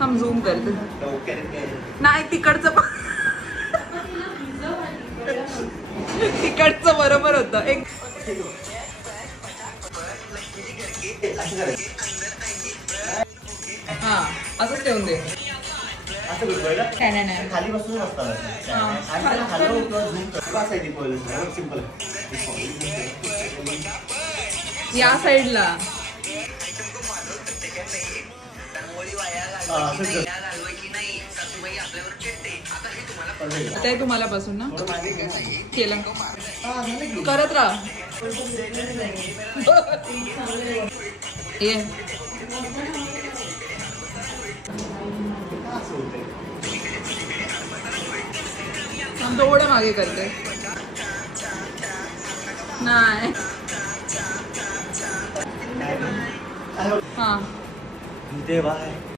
हम zoom करते नाही तिकडचं तिकडचं बरोबर होतं एक हा असंच ठेवून दे काय नाही खाली बसून या साईडला ते तुम्हाला पासून ना केलं करत राहा ये थोडं मागे करते नाही हा